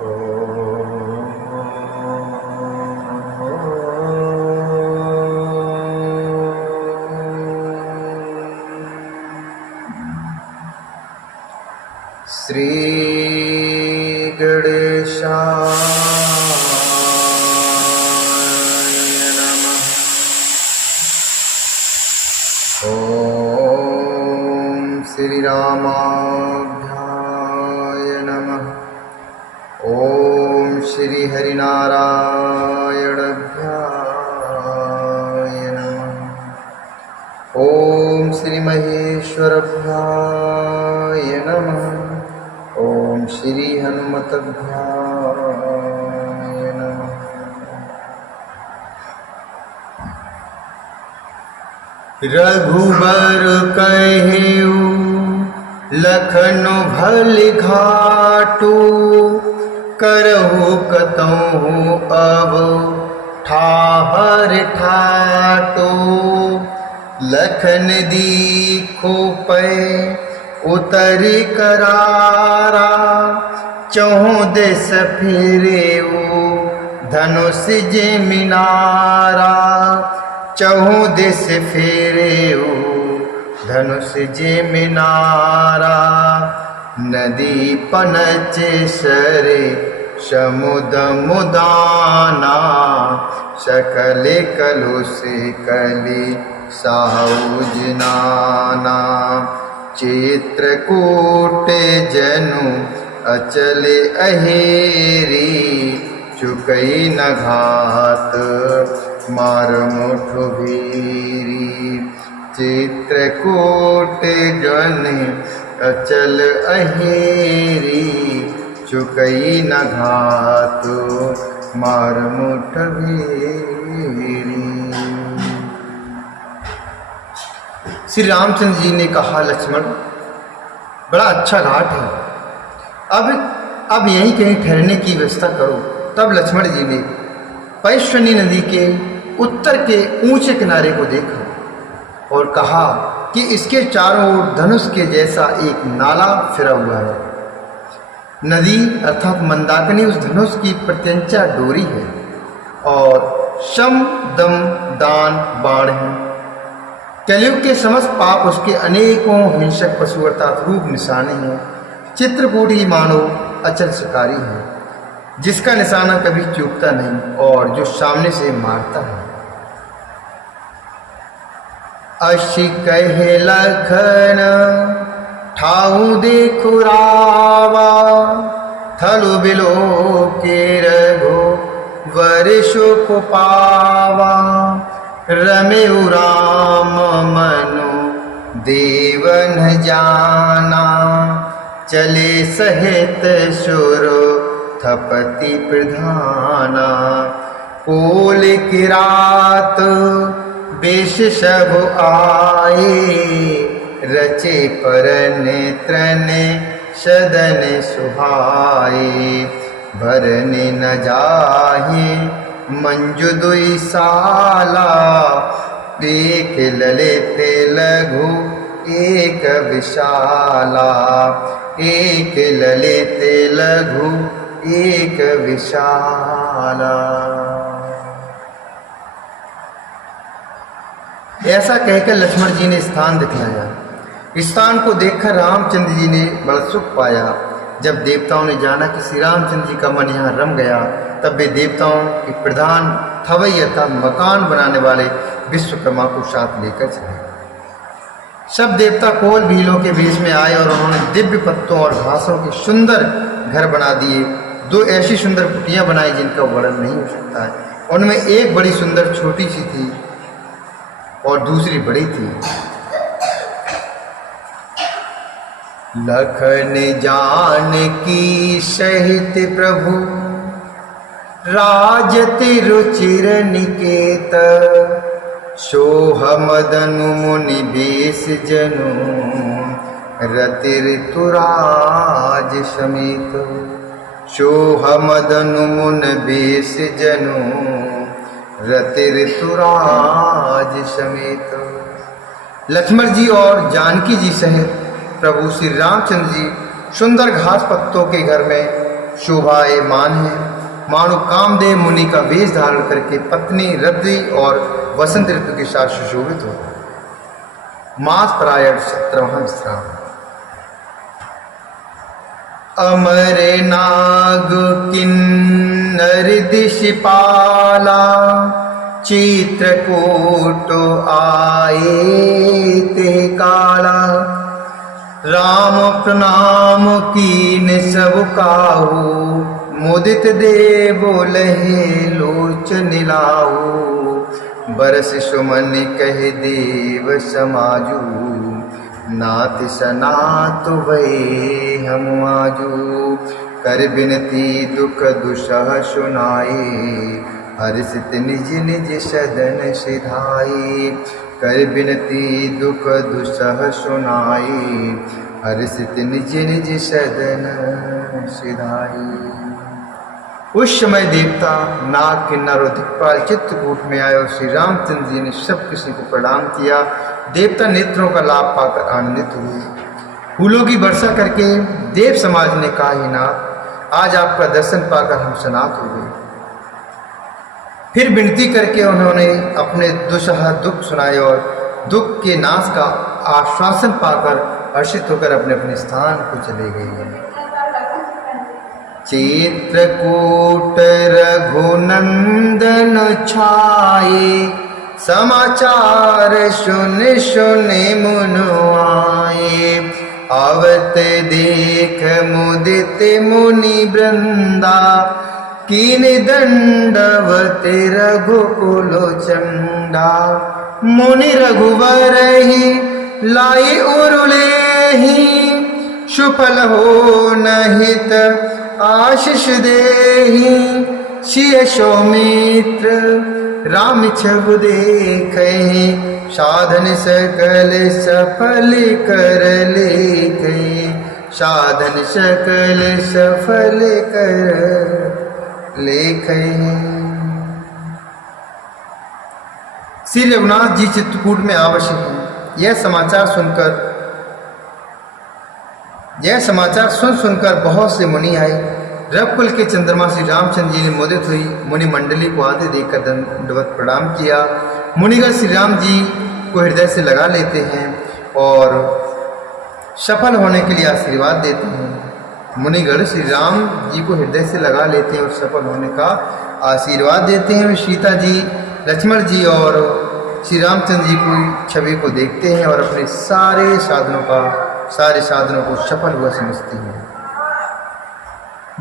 श्री गणेशाय नमः। ओम श्री रामाभ्याय नमः। ओम श्री हरिनारायणाभ्याय नमः। ओम श्री महेश्वराभ्याय नमः। ओम श्री हनुमताभ्याय नमः। रघुबर कहेउ लखन भल घाटू, करहु कतहु अब ठाहर ठाटो। लखन दीखो पै उतरी करारा, चहु देश फिरेऊ धनुष जिमिनारा। चहु देश फेरेऊ धनुष जिमिनारा। नदी पनचे सरे समुद मुदाना, सकल कलुष कली साउजनाना। चित्रकूट जनु अचल अहेरी, चुकई न घात मार मुठ भीरी। चित्रकूट जन अचल अहेरी, चुकई न घात मार मुठ भीरी। श्री रामचंद्र जी ने कहा, लक्ष्मण बड़ा अच्छा घाट है, अब यहीं कहीं ठहरने की व्यवस्था करो। तब लक्ष्मण जी ने पैश्वनी नदी के उत्तर के ऊंचे किनारे को देखा और कहा कि इसके चारों ओर धनुष के जैसा एक नाला फिरा हुआ है। नदी अर्थात मंदाकिनी उस धनुष की प्रत्यंचा डोरी है और शम दम दान बाण है। कलयुग के समस्त पाप उसके अनेकों हिंसक पशु अर्थात रूप निशाने हैं। चित्रकूट ही मानो अचल शिकारी है, जिसका निशाना कभी चूकता नहीं और जो सामने से मारता है। अशी कहे लखन ठाऊ देखु रावा, थलु बिलो के रघो वर्षो को पावा। रमेउ राम मनु देवन जाना, चले सहित सुरो थपति प्रधाना। पोल की रात बेश सब आए, रचे परन त्रन सदन सुहाए। भरने न जाहे मंजु दुई साला, एक ललित लघु एक विशाला। एक ललित लघु एक विशाला। ऐसा कहकर लक्ष्मण जी ने स्थान दिखलाया। स्थान को देखकर रामचंद्र जी ने बड़ा सुख पाया। जब देवताओं ने जाना कि श्री रामचंद्र जी का मन यहाँ रम गया, तब वे देवताओं के प्रधान थवई अर्थात मकान बनाने वाले विश्वकर्मा को साथ लेकर चले। सब देवता कोल भीलों के वेश में आए और उन्होंने दिव्य पत्तों और घासों के सुंदर घर बना दिए। दो ऐसी सुंदर कुटियां बनाई जिनका वर्णन नहीं हो सकता है। उनमें एक बड़ी सुंदर छोटी सी थी और दूसरी बड़ी थी। लखन जानकी सहित प्रभु, राजति रुचिर निकेत। सोह मदनु मुनि बेश जनु, रति ऋतुराज समेत। सोह मदनु मुन बेश जनु, रति ऋतुराज समेत। लक्ष्मण जी और जानकी जी सहित प्रभु श्री रामचंद्र जी सुंदर घास पत्तों के घर में शोभायमान है, मानो कामदेव मुनि का वेश धारण करके पत्नी रति और वसंत ऋतु के साथ सुशोभित हो। मास प्रायण 17वां विश्राम। अमर नाग किन्नर दिशपाला, चित्रकूट आए ते काला। राम प्रणाम कीन सब काहू, मुदित दे बोलहे लोचन लाऊ। बरस सुमन कह देव समाजू, नाथ सनात भये हम आजू। कर बिनती दुख दुसह सुनाए, हर्षित निज निज सदन सिधाए। कर बिनती दुख दुसह सुनाए, हर्षित निज निज सदन सिधाए। उस समय देवता नाग किन्नर और दिक्पाल चित्रकूट में आए और श्री रामचंद्र जी ने सब किसी को प्रणाम किया। देवता नेत्रों का लाभ पाकर आनंदित हुए। फूलों की वर्षा करके देव समाज ने कहा, ही नाथ, आज आपका दर्शन पाकर हम सनात हो गए। फिर विनती करके उन्होंने अपने दुसह दुख सुनाए और दुख के नाश का आश्वासन पाकर हर्षित होकर अपने अपने स्थान को चले गए। चित्रकूट रघुनंदन छाए, समाचार सुन सुन मुन आए। आवत देख मुदित मुनि वृंदा, कीन दंडवत रघुकुल चंदा। मुनि रघुवर ही लाई उरुलेहि, सुफल हो नहित आशीष देहि। सिय सौमित्र राम छब देखहि, साधन सकल सफल कर लेखहि। साधन सकल सफल कर लेखहि। श्री रघुनाथ जी चित्रकूट में आवश्यक हैं। यह समाचार सुनकर बहुत से मुनि आए। रघुकुल के चंद्रमा श्री रामचंद्र जी ने मुदित हुई मुनि मंडली को आते देखकर दंडवत प्रणाम किया। मुनिगण श्री राम जी को हृदय से लगा लेते हैं और सफल होने के लिए आशीर्वाद देते हैं। मुनिगण श्री राम जी को हृदय से लगा लेते हैं और सफल होने का आशीर्वाद देते हैं। सीता जी, लक्ष्मण जी और श्री रामचंद्र जी की छवि को देखते हैं और अपने सारे साधनों को सफल हुआ समझते हैं।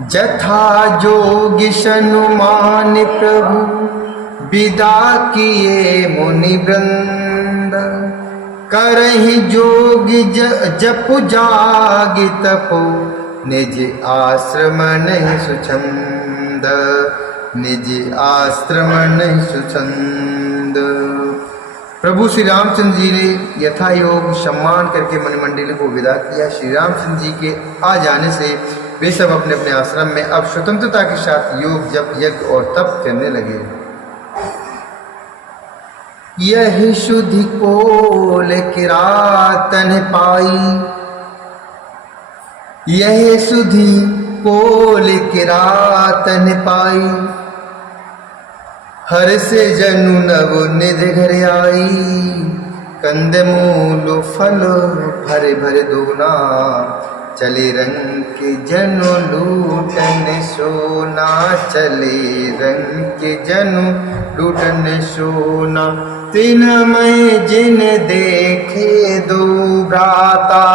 जथा जोगी सनुमान प्रभु, विदा किए मुनि वृंद। करहि जोगी जपु जागि तपो, निज आश्रम नहीं सुछंद। निज आश्रम नहीं सुछंद। प्रभु श्री रामचंद्र जी ने यथा योग सम्मान करके मनमंडली को विदा किया। श्री रामचंद्र जी के आ जाने से वे सब अपने अपने आश्रम में अब स्वतंत्रता के साथ योग जप यज्ञ और तप करने लगे। यही शुद्धि कोल किरातन पाई, यही शुद्धि कोल किरातन पाई। हर से जनु नव निध घर आई, कंद मूल फल भरे भरे दूना। चले रंग के जनु लूटन सोना, चले रंग के जनु लूटन सोना। तीन मैं जिन देखे दो भ्राता,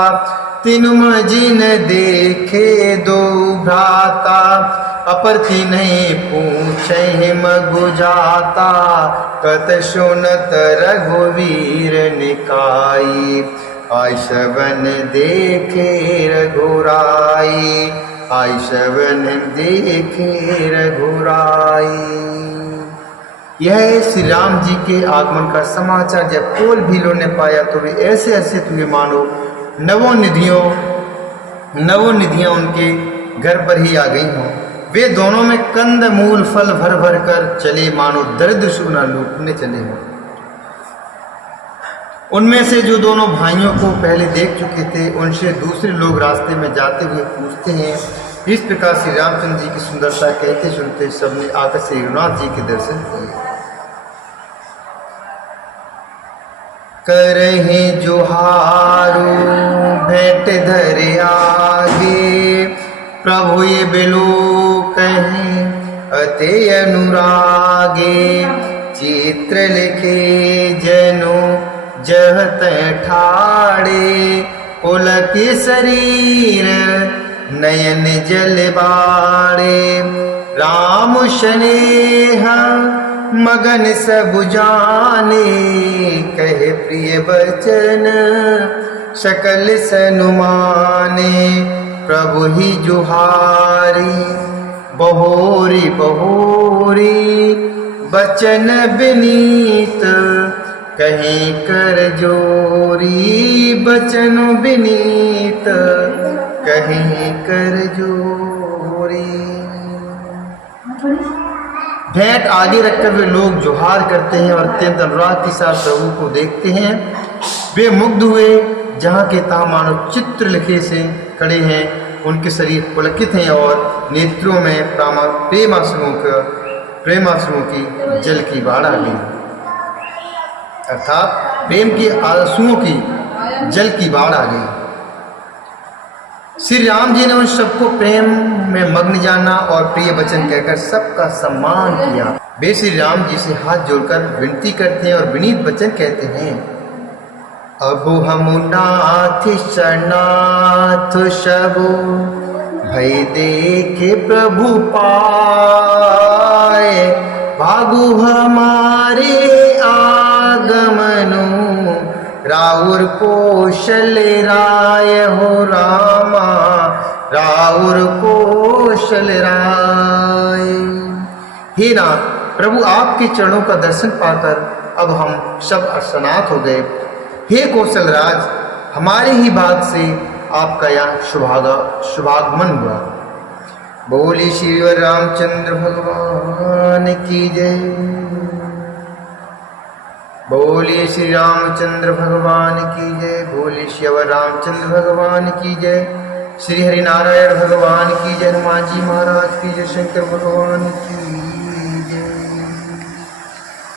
तीन मैं जिन देखे दो भ्राता। अपर तीनहि पूछहि मगु जाता, कत सुनत रघुवीर निकाई। आई शवन देखे रघुराई, आई शवन देखे रघुराई। यह श्री राम जी के आगमन का समाचार जब कोल भीलों ने पाया तो वे ऐसे ऐसे हुए मानो नवों निधियां उनके घर पर ही आ गई हों। वे दोनों में कंद मूल फल भर भर कर चले, मानो दरिद्र सोना लूटने चले हों। उनमें से जो दोनों भाइयों को पहले देख चुके थे, उनसे दूसरे लोग रास्ते में जाते हुए पूछते हैं, इस प्रकार श्री रामचंद्र जी की सुंदरता कहते सुनते सबने आकर श्री रघुनाथ जी के दर्शन किए। करहे जोहारू भेंट धरे आगे, प्रभु ये बिलो कहीं अते अनुरागे। चित्र लिखे जनो जहत ठाड़े, पुलक शरीर नयन जल बाड़े। राम स्नेह मगन सब जाने, कहे प्रिय बचन सकल सनुमाने। प्रभु ही जुहारी बहोरी बहोरी, बचन विनीत कहीं कर जोरी। बचन विनीत कहीं कर जोरी। भेंट आगे रखकर वे लोग जोहार करते हैं और अत्यंत अनुराग के साथ प्रभु को देखते हैं। वे मुग्ध हुए, जहाँ के तहाँ मानो चित्र लिखे से खड़े हैं। उनके शरीर पुलकित हैं और नेत्रों में प्रेमाश्रुओं की जल की बाढ़ आ गई, अर्थात प्रेम के आंसुओं की जल की बाढ़ आ गई। श्री राम जी ने उन सबको प्रेम में मग्न जाना और प्रिय वचन कहकर सबका सम्मान किया। वे श्री राम जी से हाथ जोड़कर विनती करते हैं और विनीत वचन कहते हैं। अब हम नाथ शरणाथ सबो, भय देखे प्रभु पाए। भागु हमारे आगमनु, राउर कौशल राय हो रामा। राउर कौशल राय। हे नाथ प्रभु, आपके चरणों का दर्शन पाकर अब हम सब अर्शनाथ हो गए। हे कौशल राज, हमारे ही भाग से आपका यह शुभागमन हुआ। बोली श्री रामचंद्र भगवान की जय। बोली श्री रामचंद्र भगवान की जय। बोली शिव रामचंद्र भगवान की जय। श्री हरिनारायण भगवान की जय। हनुमान जी महाराज की जय। शंकर भगवान की